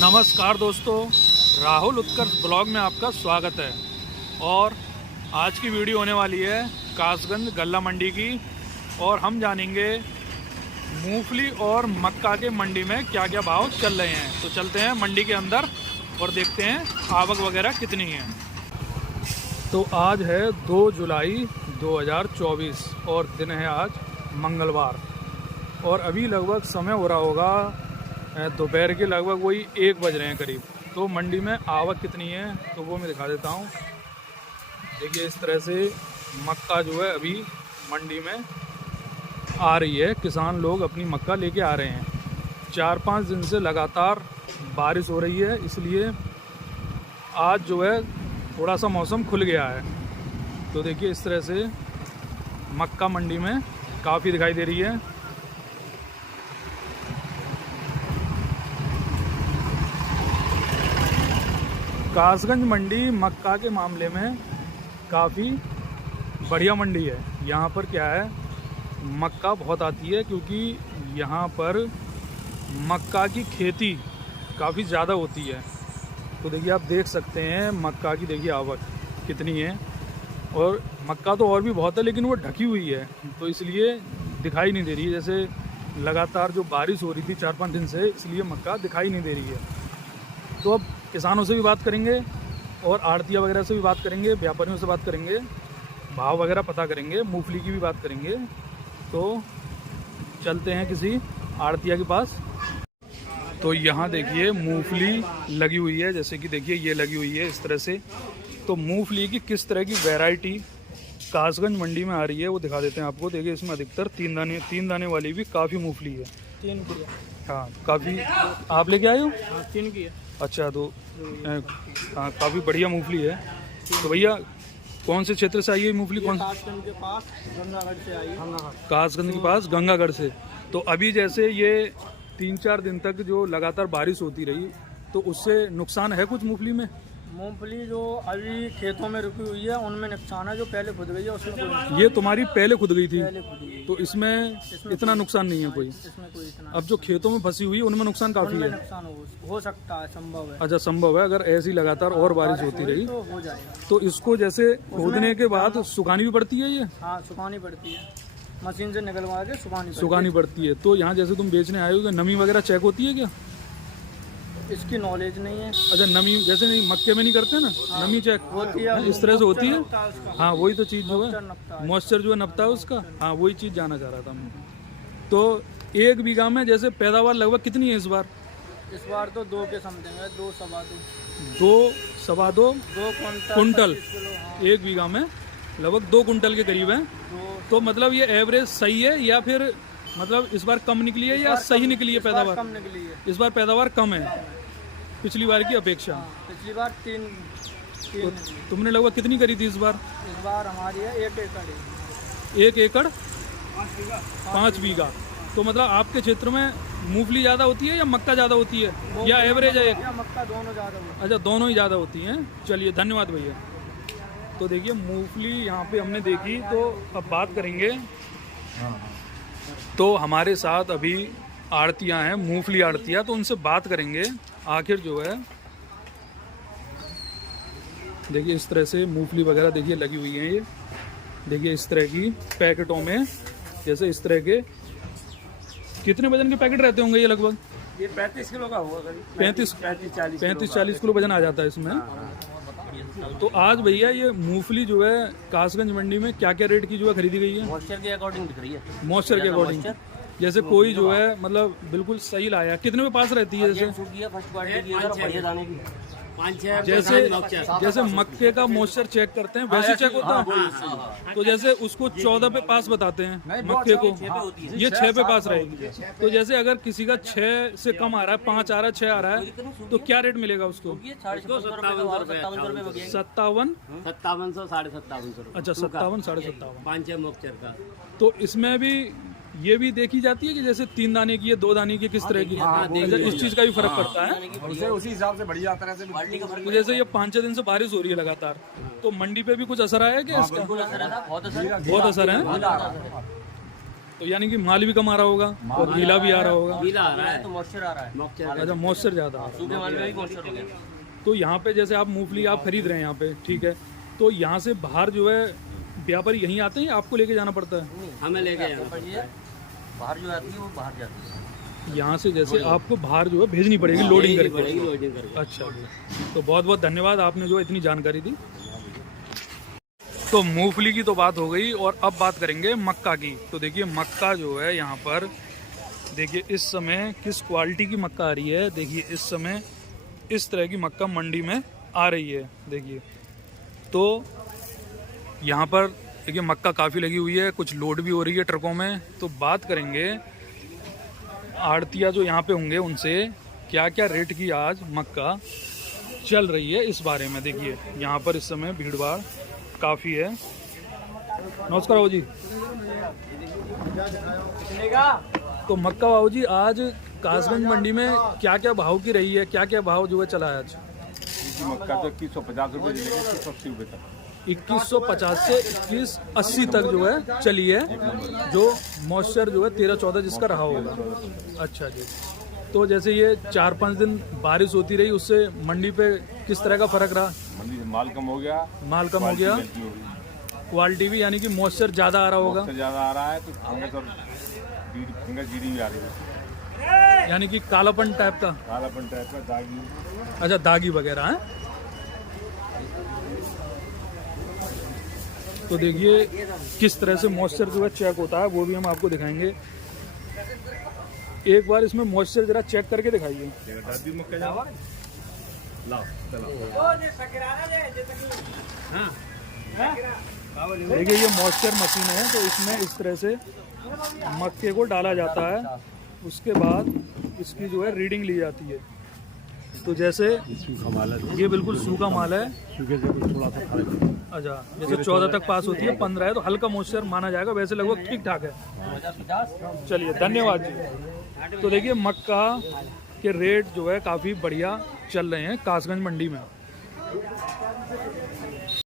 नमस्कार दोस्तों, राहुल उत्कर्ष ब्लॉग में आपका स्वागत है। और आज की वीडियो होने वाली है कासगंज गल्ला मंडी की, और हम जानेंगे मूंगफली और मक्का के मंडी में क्या क्या भाव चल रहे हैं। तो चलते हैं मंडी के अंदर और देखते हैं आवक वगैरह कितनी है। तो आज है 2 जुलाई 2024 और दिन है आज मंगलवार, और अभी लगभग समय हो रहा होगा दोपहर के लगभग वही 1 बज रहे हैं करीब। तो मंडी में आवक कितनी है तो वो मैं दिखा देता हूँ। देखिए इस तरह से मक्का जो है अभी मंडी में आ रही है, किसान लोग अपनी मक्का लेके आ रहे हैं। 4-5 दिन से लगातार बारिश हो रही है, इसलिए आज जो है थोड़ा सा मौसम खुल गया है। तो देखिए इस तरह से मक्का मंडी में काफ़ी दिखाई दे रही है। कासगंज मंडी मक्का के मामले में काफ़ी बढ़िया मंडी है। यहाँ पर क्या है, मक्का बहुत आती है क्योंकि यहाँ पर मक्का की खेती काफ़ी ज़्यादा होती है। तो देखिए आप देख सकते हैं मक्का की देखिए आवक कितनी है, और मक्का तो और भी बहुत है लेकिन वो ढकी हुई है तो इसलिए दिखाई नहीं दे रही है। जैसे लगातार जो बारिश हो रही थी 4-5 दिन से, इसलिए मक्का दिखाई नहीं दे रही है। तो अब किसानों से भी बात करेंगे और आड़तिया वगैरह से भी बात करेंगे, व्यापारियों से बात करेंगे, भाव वगैरह पता करेंगे, मूंगफली की भी बात करेंगे। तो चलते हैं किसी आड़तिया के पास। तो यहाँ देखिए मूंगफली लगी हुई है, जैसे कि देखिए ये लगी हुई है इस तरह से। तो मूंगफली की किस तरह की वैरायटी कासगंज मंडी में आ रही है वो दिखा देते हैं आपको। देखिए इसमें अधिकतर 3 दाने वाली भी काफ़ी मूंगफली है। 3 की। हाँ काफ़ी। आप लेके आए हो? 3 की है। अच्छा, तो हाँ काफ़ी बढ़िया मूंगफली है। तो भैया कौन से क्षेत्र से आई है मूंगफली? कौन? कासगंज के पास गंगागढ़ से आई है। कासगंज के पास गंगागढ़ से। तो अभी जैसे ये 3-4 दिन तक जो लगातार बारिश होती रही, तो उससे नुकसान है कुछ मूंगफली में? मूंगफली जो अभी खेतों में रुकी हुई है उनमें नुकसान है, जो पहले खुद गई है उसमें कोई नुकसान। ये तुम्हारी पहले खुद गई थी, पहले खुद गई। तो इसमें इतना नुकसान नहीं है कोई? इसमें कोई इतना। अब जो खेतों में फंसी हुई है उनमें नुकसान काफ़ी उनमें है। नुकसान हो सकता है, संभव है। अच्छा, संभव है। अगर ऐसी लगातार और बारिश होती रही तो हो जाएगा। तो इसको जैसे खोदने के बाद सुखानी भी पड़ती है? ये हाँ सुखानी पड़ती है, मशीन से निकलवा के सुखानी पड़ती है। तो यहाँ जैसे तुम बेचने आए हो, नमी वगैरह चेक होती है क्या? इसकी नॉलेज नहीं है। अच्छा, नमी जैसे नहीं मक्के में नहीं करते ना, नमी चेक होती है, इस तरह से होती है। हाँ वही तो चीज़ जो मॉइस्चर है, मॉइस्चर जो है नपता है उसका। हाँ वही चीज़ जानना चाह रहा था मैं। तो 1 बीघा में जैसे पैदावार लगभग कितनी है इस बार? इस बार तो 2 के समथिंग है, 2 सवा 2 कुंटल 1 बीघा में लगभग 2 कुंटल के करीब है। तो मतलब ये एवरेज सही है या फिर मतलब इस बार कम निकली है या सही निकली है पैदावार? कम निकली है इस बार पैदावार कम है पिछली बार की अपेक्षा। पिछली बार 3 तो तुमने लगभग कितनी करी थी इस बार? इस बार हमारी है 1 एकड़। 1 एकड़ 5 बीघा। तो मतलब आपके क्षेत्र में मूंगफली ज़्यादा होती है या मक्का ज़्यादा होती है या एवरेज है? या मक्का दोनों ज़्यादा होती है। अच्छा, दोनों ही ज़्यादा होती हैं। चलिए धन्यवाद भैया। तो देखिए मूंगफली यहाँ पे हमने देखी। तो अब बात करेंगे। तो हमारे साथ अभी आड़तियाँ हैं, मूंगफली आड़तियाँ, तो उनसे बात करेंगे आखिर जो है। देखिए इस तरह से मूंगफली वगैरह देखिए लगी हुई है। ये देखिए इस तरह की पैकेटों में, जैसे इस तरह के कितने वजन के पैकेट रहते होंगे ये? लगभग ये 35 किलो का होगा करीब। 35-40 किलो वजन आ जाता है इसमें। तो आज भैया ये मूंगफली जो है कासगंज मंडी में क्या क्या रेट की जो है खरीदी गई है? मॉइस्चर के अकॉर्डिंग दिख रही है। मॉइस्चर के अकॉर्डिंग। जैसे कोई जो है मतलब बिल्कुल सही लाया, कितने में पास रहती है? जैसे मक्के का मॉइस्चर चेक करते हैं वैसे चेक होता है। तो जैसे उसको 14 पे पास बताते हैं मक्के को, ये 6 पे पास रहेगी। तो जैसे अगर किसी का 6 से कम आ रहा है, 5 आ रहा है, 6 आ रहा है, तो क्या रेट मिलेगा उसको? 57 5700 अच्छा 57 57.5 5-6 मॉइस्चर का। तो इसमें भी ये भी देखी जाती है कि जैसे 3 दाने की है, 2 दाने की, किस तरह की? अच्छा, इस चीज का भी फर्क पड़ता है। उसी हिसाब से बढ़िया तरह से तो जैसे ये 5-6 दिन से बारिश हो रही है लगातार, तो मंडी पे भी कुछ असर आया क्या इसका? बहुत असर है। बहुत असर है। तो यानी कि माल भी कम आ रहा होगा और गीला भी आ रहा होगा। गीला आ रहा है तो मॉइस्चर आ रहा है। मॉइस्चर अच्छा, मॉइस्चर ज़्यादा आ रहा है। सूखे माल में भी मॉइस्चर हो गया। तो यहाँ पे जैसे आप मूंगफली आप खरीद रहे हैं यहाँ पे, ठीक है, तो यहाँ से बाहर जो है व्यापारी यहीं आते हैं, आपको लेके जाना पड़ता है? हमें लेके जाना पर ये बाहर जो आती है वो बाहर जाती है। यहाँ से जैसे आपको बाहर जो है भेजनी पड़ेगी लोडिंग करके। पड़ेगी लोडिंग करके। अच्छा, तो बहुत बहुत धन्यवाद, आपने जो इतनी जानकारी दी। तो मूंगफली की तो बात हो गई और अब बात करेंगे मक्का की। तो देखिए मक्का जो है यहाँ पर, देखिए इस समय किस क्वालिटी की मक्का आ रही है। देखिए इस समय इस तरह की मक्का मंडी में आ रही है। देखिए तो यहाँ पर देखिए मक्का काफ़ी लगी हुई है, कुछ लोड भी हो रही है ट्रकों में। तो बात करेंगे आड़तिया जो यहाँ पे होंगे उनसे, क्या क्या रेट की आज मक्का चल रही है इस बारे में। देखिए यहाँ पर इस समय भीड़ भाड़ काफ़ी है। नमस्कार बाबू जी। तो मक्का बाबू जी आज कासगंज मंडी में क्या क्या भाव की रही है, क्या क्या भाव जो है चला है आज? मक्का तो 2150 रुपये से लेकर 2180 रुपये तक। 2150 से 2180 तक जो है चली है, जो मॉइस्चर जो है 13-14 जिसका रहा होगा। अच्छा जी। तो जैसे ये 4-5 दिन बारिश होती रही, उससे मंडी पे किस तरह का फर्क रहा? मंडी से माल कम हो गया, माल कम हो गया, क्वालिटी गलती हो गई। क्वालिटी भी, यानी कि मॉइस्चर ज़्यादा आ रहा होगा, सबसे ज़्यादा आ रहा है तो फंगस और फंगस जीरी भी आ रही है, यानी कि कालापन टाइप का। कालापन टाइप का दागी। अच्छा, दागी वगैरह है। तो देखिए किस तरह से मॉइस्चर जो है चेक होता है, वो भी हम आपको दिखाएंगे। एक बार इसमें मॉइस्चर जरा चेक करके दिखाइए। देखिए ये मॉइस्चर मशीन है, तो इसमें इस तरह से मक्के को डाला जाता है, उसके बाद इसकी जो है रीडिंग ली जाती है। तो जैसे ये बिल्कुल सूखा माल है। अच्छा, जैसे 14 तक पास होती है, 15 है तो हल्का मॉइस्चर माना जाएगा, वैसे लगभग ठीक ठाक है। चलिए धन्यवाद जी। तो देखिए मक्का के रेट जो है काफ़ी बढ़िया चल रहे हैं कासगंज मंडी में।